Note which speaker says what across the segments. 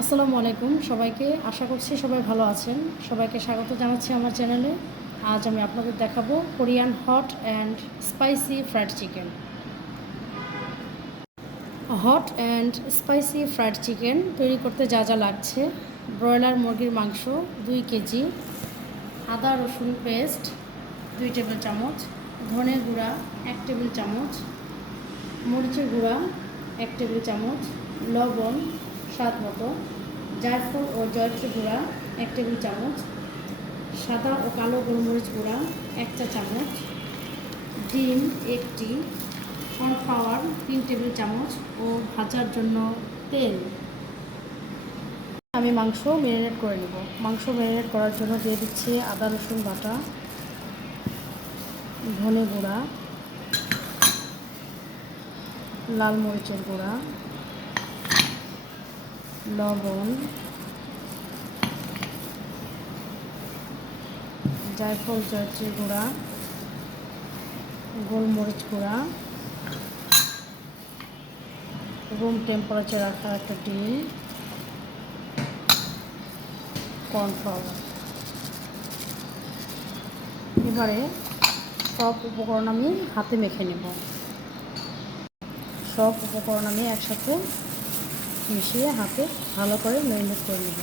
Speaker 1: আসসালামু আলাইকুম সবাইকে। আশা করছি সবাই ভালো আছেন। সবাইকে স্বাগত জানাচ্ছি আমার চ্যানেলে। আজ আমি আপনাদের দেখাবো Korean hot and spicy fried chicken. Hot and spicy fried chicken তৈরি করতে যা যা লাগছে। ব্রয়লার মুরগির মাংস দুই কেজি, আদা রসুন পেস্ট দুই টেবিল চামচ ধনে গুঁড়া এক টেবিল চামচ, মরিচের গুঁড়া এক টেবিল চামচ, লবণ স্বাদ মতো। জায়ফল ও জয়ত্রী গুঁড়া, এক টেবিল চামচ। সাদা ও কালো গোলমরিচ গুঁড়া, এক চা চামচ। ডিম একটি। কর্নফ্লাওয়ার তিন টেবিল চামচ ও ভাজার জন্য তেল। আমি মাংস ম্যারিনেট করে নেব। মাংস ম্যারিনেট করার জন্য দিয়ে দিচ্ছি আদা, রসুন বাটা, ধনে গুঁড়া, লাল মরিচের গুঁড়া লবণ, জায়ফল জয়ত্রী গুঁড়া, গোলমরিচ গুঁড়া রুম টেম্পারেচার রাখা একটা ডিম কর্নফ্লাওয়ার এবারে সব উপকরণ আমি হাতে মেখে নেব। সব উপকরণ আমি একসাথে মিশিয়ে হাতে ভালো করে ম্যারিনেট করে নেব।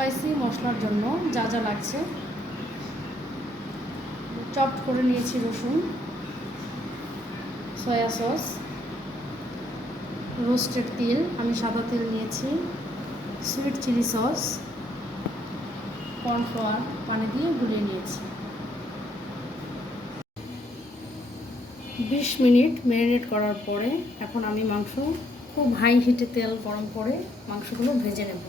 Speaker 1: স্পাইসি মশলার জন্য যা যা লাগছে। চপ করে নিয়েছি রসুন, সয়া সস, রোস্টেড তেল, আমি সাদা তেল নিয়েছি, সুইট চিলি সস, কর্নফ্লাওয়ার পানি দিয়ে গুলিয়ে নিয়েছি। বিশ মিনিট ম্যারিনেট করার পরে এখন আমি মাংস খুব হাই হিটে তেল গরম করে মাংসগুলো ভেজে নেব।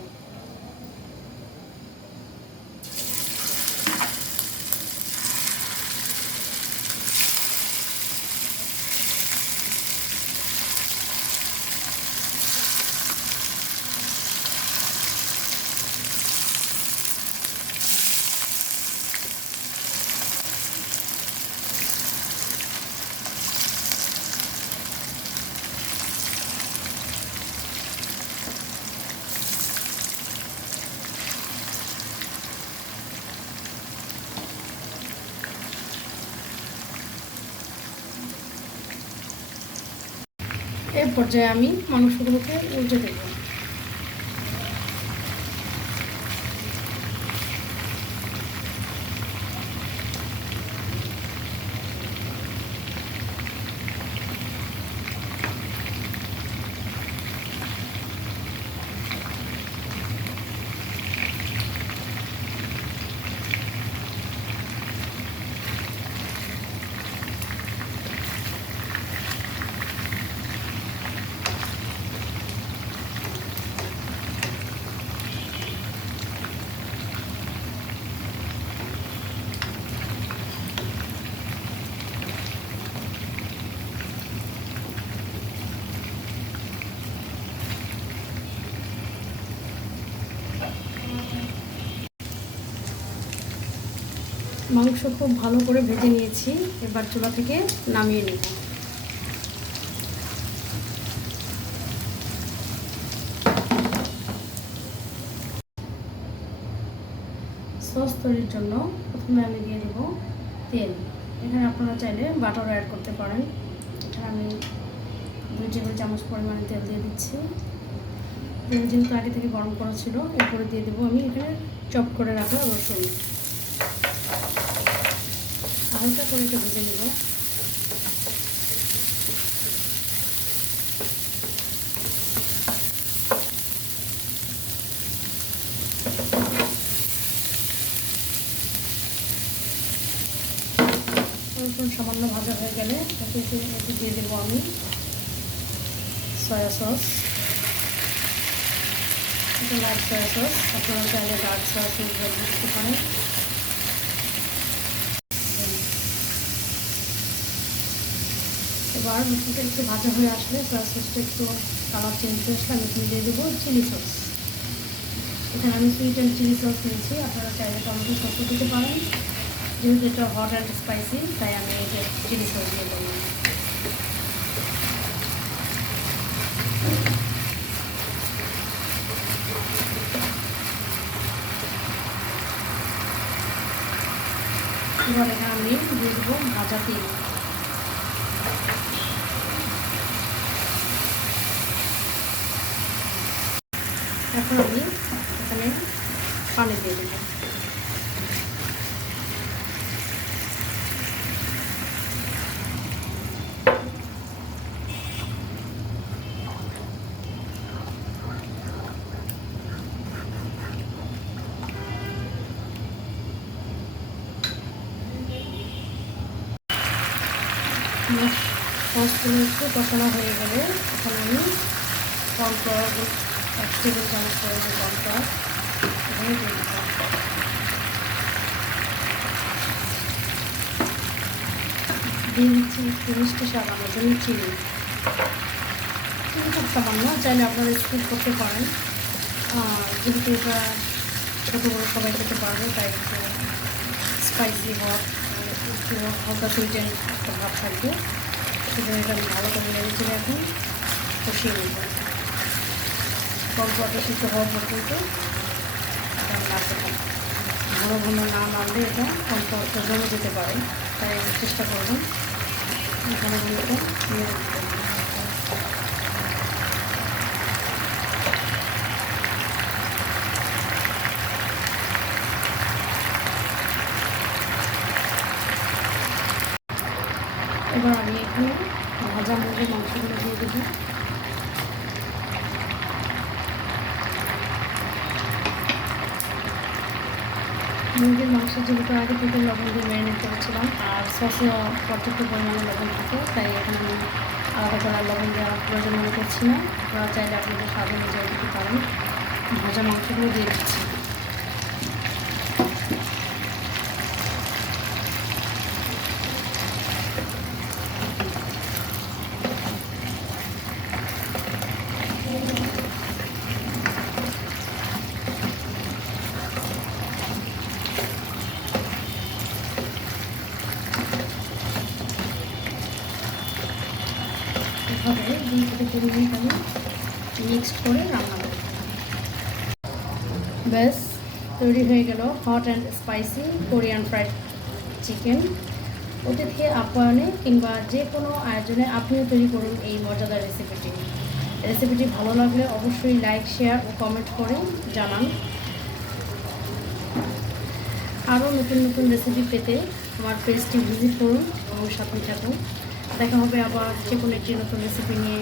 Speaker 1: এই পর্যায়ে আমি মাংসগুলোকে উল্টে দেব। মাংস খুব ভালো করে ভেজে নিয়েছি। এবার চুলা থেকে নামিয়ে নেব। সস তৈরির জন্য প্রথমে আমি দিয়ে দেব তেল। এখানে আপনারা চাইলে বাটার অ্যাড করতে পারেন। এখানে আমি দুই টেবিল চামচ পরিমাণে তেল দিয়ে দিচ্ছি। তেল যেহেতু আগে থেকে গরম করা ছিল, এরপরে দিয়ে দেবো আমি এখানে চপ করে রাখা রসুন। হালকা করে একটু ভেজে নেব। সামান্য ভাজা হয়ে গেলে এতে দিয়ে দেবো আমি সয়া সস একটা লাইট সয়া সস আপনারা চাইলে ডার্ক সস ইউজ করতে পারেন এবার মশলাটা একটু ভাজা হয়ে আসলে সয়া সসটা একটু কালার চেঞ্জ হয়ে আসলে আমি এখানে দিয়ে দেবো চিলি সস এখানে আমি সুইট অ্যান্ড চিলি সস নিয়েছি, আপনারা চাইলে টমেটো সসও দিতে পারেন। যেহেতু এটা হট অ্যান্ড স্পাইসি তাই আমি এটা চিলি সস দিয়ে দেবো এবার এখানে আমি দিয়ে দেবো ভাজা তেল। এখন আমি এখানে পানি দিয়ে দেবো। সসগুলো একটু কষানো হয়ে গেলে এখন আমি কর্নফ্লাওয়ার এক টেবিল চামচ মিষ্টি চিনি। খুব সামান্য চাইলে আপনারা স্কিপ করতে পারেন। যেহেতু এটা ছোটো বড়ো সবাই খেতে পারবে, তাই স্পাইসি হওয়ার একটু হালকা সুইটেন একটা ভাব থাকবে। এটা আমি ভালো করে নেড়েছি এখন কষিয়ে নিব। কর্নফ্লাওয়ারটা সিদ্ধ হওয়া পর্যন্ত এটা নাড়তে হবে ঘন ঘন না নাড়লে এটা কর্নফ্লাওয়ারটা জমে যেতে পারে। তাই চেষ্টা করবেন এখানে ঘন এটা নেড়ে এবার আমি এখানে ভাজা দেবো। মুরগির মাংস যেহেতু আগে থেকে লবণ দিয়ে ম্যারিনেট করেছিলাম, আর সসেও পর্যাপ্ত পরিমাণে লবণ থাকে, তাই এখানে আমি আলাদা করে লবণ দেওয়ার প্রয়োজন মনে করছি না। আপনারা চাইলে আপনাদের স্বাদ অনুযায়ী দিতে পারেন। ভাজা মাংসগুলো দিয়ে দিচ্ছি এভাবে দুই থেকে কুড়ি মিনিট আমি করে রান্না ব্যাস, তৈরি হয়ে গেল hot and spicy Korean fried chicken অতিথি আপ্যায়নে কিংবা যে কোনো আয়োজনে আপনিও তৈরি করুন এই মজাদার রেসিপিটি রেসিপিটি ভালো লাগলে অবশ্যই লাইক শেয়ার ও কমেন্ট করে জানান। আরও নতুন নতুন রেসিপি পেতে আমার পেজটি ভিজিট করুন এবং সাথে থাকুন। দেখা হবে আবার যে কোনো একটি নতুন রেসিপি নিয়ে।